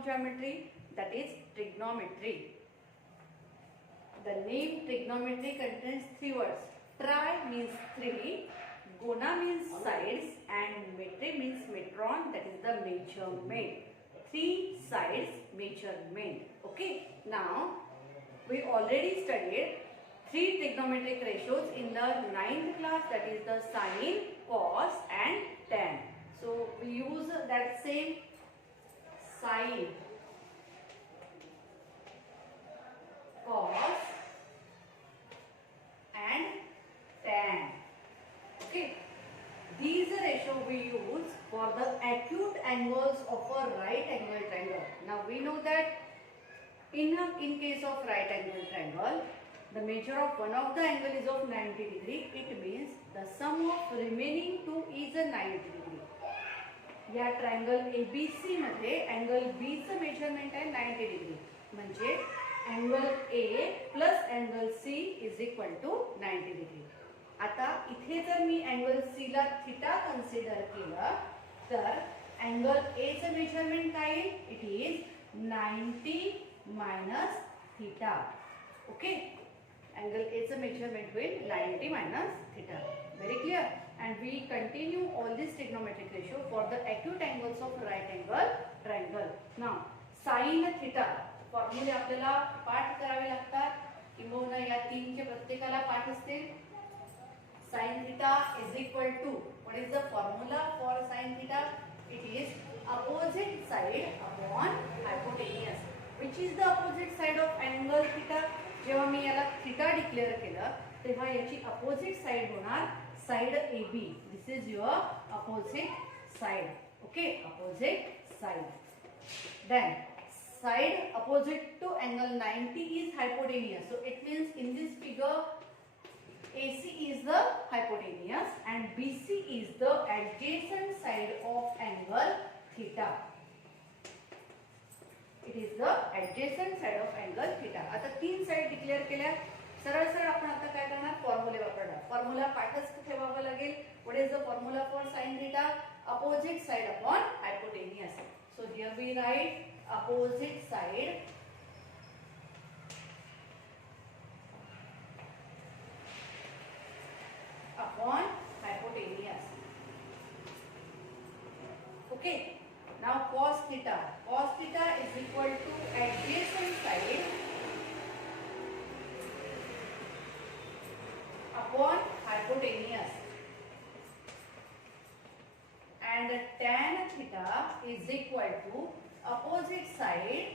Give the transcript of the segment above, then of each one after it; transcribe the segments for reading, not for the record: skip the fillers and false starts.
of geometry, that is trigonometry. The name trigonometry contains three words. Tri means three, gona means sides, and metri means metron, that is the measurement. Three sides measurement. Okay. Now we already studied three trigonometric ratios in the 9th class, that is the sine, cos and tan. So we use that same sine, cos and tan. Okay. These ratio we use for the acute angles of a right angle triangle. Now we know that in case of right angle triangle, the measure of one of the angle is of 90 degree. It means the sum of remaining two is a 90 degree. या triangle ABC मध्ये angle B चं measurement आहे 90 degree. म्हणजे angle A plus angle C is equal to 90 degree. आता इथे जर मी angle C ला थीटा कन्सिडर केलं तर अँगल A चं मेजरमेंट काय येईल? It is 90 minus theta. Okay. Angle A चं मेजरमेंट होईल 90 minus theta. Very clear? And we continue all this trigonometric ratio for the acute angles of right angle triangle. Now, sin theta फॉर्म्युले आपल्याला पाठ करावे लागतात किंवा या तीनचे प्रत्येकाला पाठ असतील. sin theta is equal to, what is the formula for sin theta? It is opposite side upon hypotenuse. Which is the opposite side of angle theta? जेव्हा मी याला थीटा डिक्लेअर केलं तेव्हा याची अपोजिट साइड होणार side AB. This is your opposite side. Okay, opposite side. Then side opposite to angle 90 is hypotenuse. So it means in this figure AC is the hypotenuse and BC is the adjacent side of angle theta. It is the adjacent side of angle theta. आता तीन side declare केल्या. सरळ सरळ आपण आता काय करणार? फॉर्म्युले वापरणार. फॉर्म्युला पाठच ठेवावा लागेल. What is the formula for sin theta? Opposite side upon hypotenuse. So here we write opposite side upon hypotenuse. Okay. Now cos theta. Cos theta is equal to adjacent side upon hypotenuse. And tan theta is equal to opposite side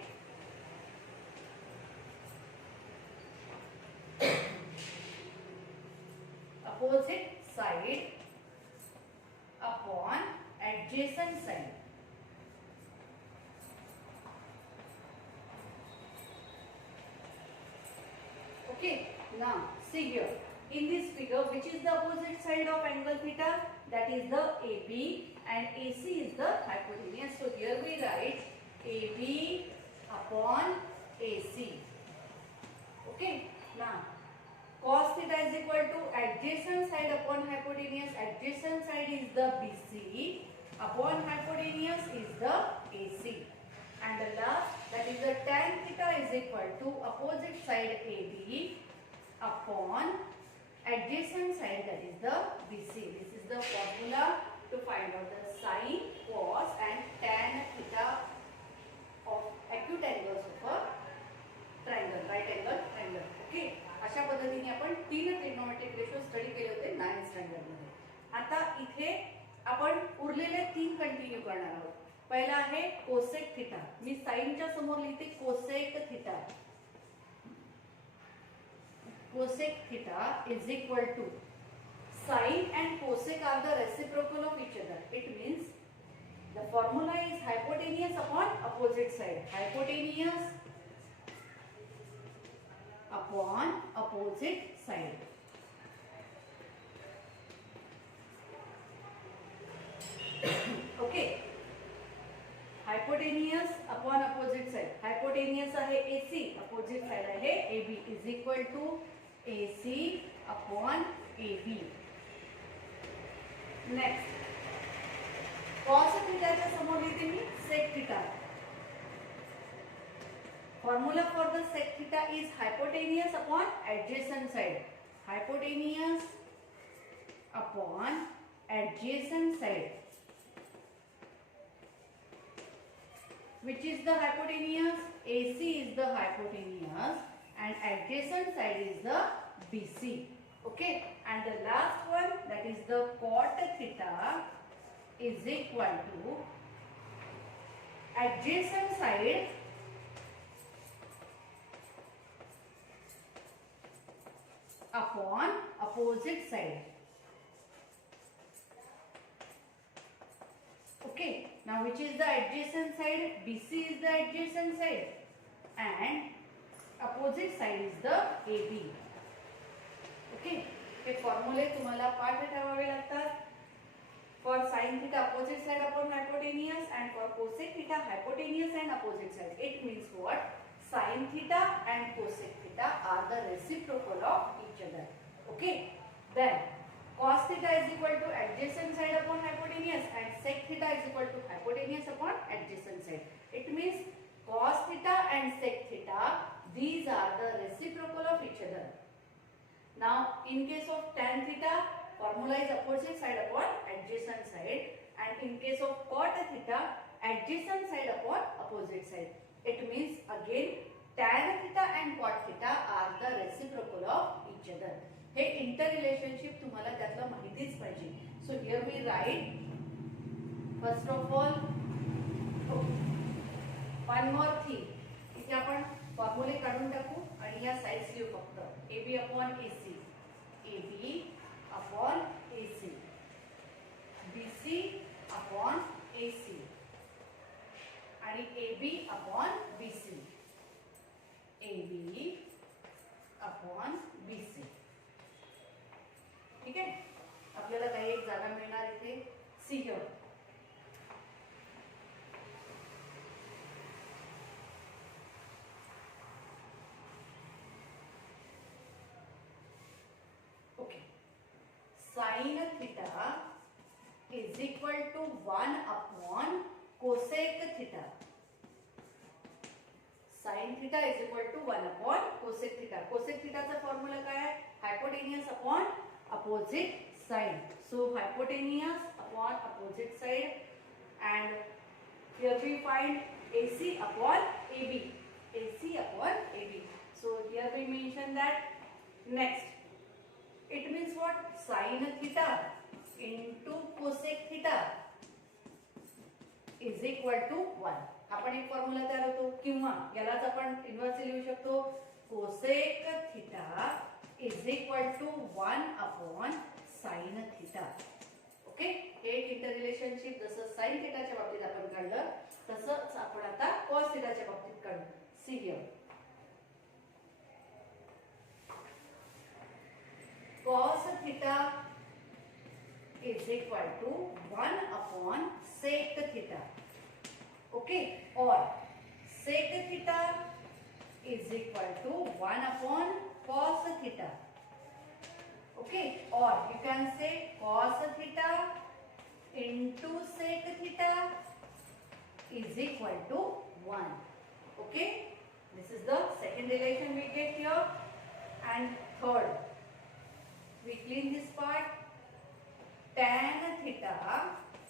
upon adjacent side. Okay, now see here in this figure, which is the opposite side of angle theta? That is the AB, and AC is the hypotenuse. So here we write AB upon AC. Okay, now cos theta is equal to adjacent side upon hypotenuse. Adjacent side is the BC, upon hypotenuse is the AC. And the last, that is the tan theta is equal to opposite side AB upon adjacent side, that is the BC. This is the formula to find out the sin, cos and tan theta of acute angles of a triangle, right angle triangle. Okay. अशा पद्धतीने आपण तीन trigonometric ratio study केले होते 9th standard मध्ये. आता इथे आपण उरलेले तीन कंटिन्यू करणार आहोत. पहिला आहे कोसेक थीटा. मी साइनच्या समोर लिहिते cosec theta. Cosec theta is equal to sine and cosec are the reciprocal of each other. It means the formula is hypotenuse upon opposite side. Hypotenuse upon opposite side. Okay. Hypotenuse upon opposite side. Hypotenuse आहे AC, opposite side आहे AB is equal to AC upon AB. Next, cos theta च्या समोर लिहिते मी sec theta. Formula for the sec theta is hypotenuse upon adjacent side. Hypotenuse upon adjacent side. Which is the hypotenuse? AC is the hypotenuse and adjacent side is the BC. Okay. And the last one, that is the cot theta is equal to adjacent side upon opposite side. Okay, now which is the adjacent side? BC is the adjacent side and opposite side is the AB. Okay, हे फॉर्म्युले तुम्हाला पाठ ठेवावे लागतात. For sin theta opposite side upon hypotenuse and for cosec theta hypotenuse and opposite side. It means what? Sin theta and cosec theta are the reciprocal of each other. Okay. Then cos theta is equal to adjacent side upon hypotenuse and sec theta is equal to hypotenuse upon adjacent side. It means cos theta and sec theta, these are the reciprocal of each other. Now in case of tan theta, formula is opposite side upon adjacent side, and in case of cot theta, adjacent side upon opposite side. It means again tan theta and cot theta are the reciprocal of each other. Hey interrelationship तुम्हाला त्यातलं माहितीच पाहिजे. So here we write first of all one more thing. इथे आपण फॉर्म्युले काढून टाकू आणि या साइड्स लिहू फक्त. AB upon AC, AB upon AC, BC upon AC आणि AB upon BC, AB upon BC. ठीक आहे. आपल्याला काही एक जागा मिळणार इथे. See here. Okay. Sine theta is equal to 1 upon cosec theta. Sine theta is equal to 1 upon cosec theta. Cosec थीटाचा फॉर्म्युला काय आहे? Hypotenuse upon opposite side. So hypotenuse upon opposite side, and here we find AC upon AB. AC upon AB. So here we mention that. Next, it means what? Sin theta into cosec theta is equal to 1. आपण एक formula तयार होतो. किंवा यालाच आपण inversely लिहू शकतो. Cosec theta is equal to 1 upon sin theta. Okay. हे एक इंटररिलेशनशिप जसं sin थीटाच्या बाबतीत आपण काढलं तसंच आपण आता cos थीटाच्या बाबतीत काढू. See here. cos theta is equal to 1 upon sec theta. Okay. Or sec theta is equal to 1 upon cos theta. Okay. Or you can say cos theta into sec theta is equal to 1. Okay. This is the second relation we get here. And third, we clean this part. Tan theta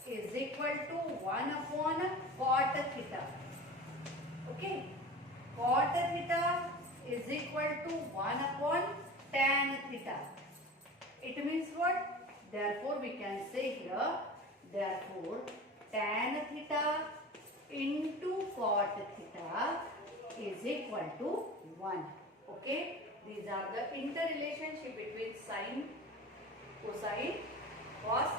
is equal to 1 upon cot theta. Okay. Cot theta is equal to 1 upon tan theta. It means what? Therefore we can say here, therefore tan theta into cot theta is equal to 1. Okay. These are the interrelationship between sin, cosine, cos,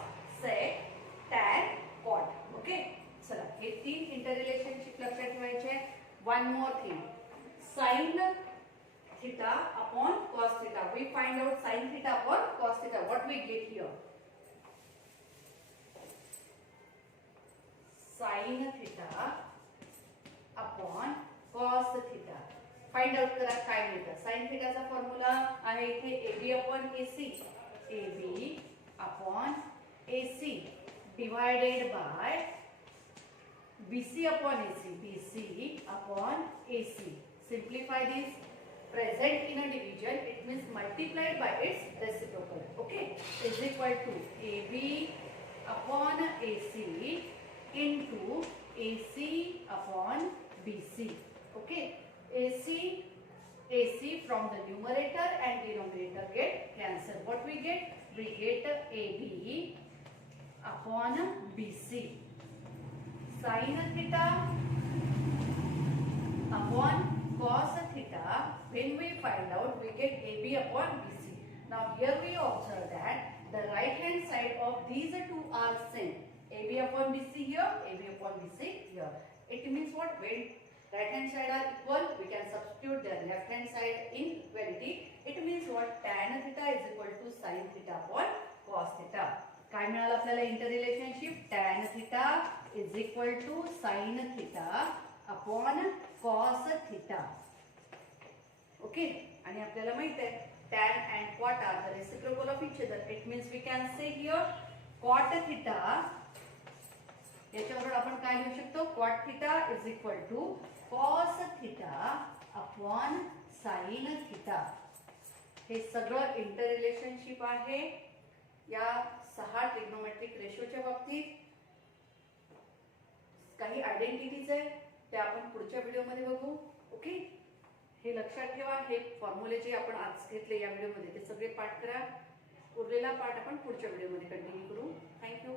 sec, tan, cot. Okay. चला हे तीन interrelationship लक्षात ठेवायचे. One more thing. Sin theta upon cos theta. We find out sin theta upon cos theta. What we get here? Sin theta upon cos theta. Find out करा काय मिळतं. Sin theta चा formula आहे इथे AB upon AC. AB upon AC divided by BC upon AC. BC upon AC. Simplify this. Present in a division, it means multiplied by its reciprocal. Okay, is equal to AB upon AC into AC upon BC. Okay, AC from the numerator and denominator get cancelled. What we get? We get AB upon BC. Sin theta upon cos theta. When we find out, we get AB upon BC. Now here we observe that the right hand side of these two are same. AB upon BC here, AB upon BC here. It means what? When right hand side are equal, we can substitute their left hand side in equality. It means what? Tan theta is equal to sin theta upon cos theta. काय मिळालं आपल्याला interrelationship? tan theta is equal to sin theta upon cos theta. Okay, आणि आपल्याला माहित आहे tan and cot are the reciprocal of each other. It means we can say here cot theta. याच्यावर आपण काय लिहू शकतो? cot theta is equal to cos theta upon sin theta. हे सगळं इंटररिलेशनशिप आहे या 6 ट्रिग्नोमेट्रिक रेशोच्या बाबतीत. काही आयडेंटिटीज आहे ते आपण पुढच्या व्हिडिओमध्ये बघू. ओके, हे लक्षात ठेवा. हे फॉर्म्युले जे आपण आज घेतले या व्हिडिओमध्ये ते सगळे पाठ करा. उरलेला पाठ आपण पुढच्या व्हिडिओमध्ये कंटिन्यू करू. थँक्यू.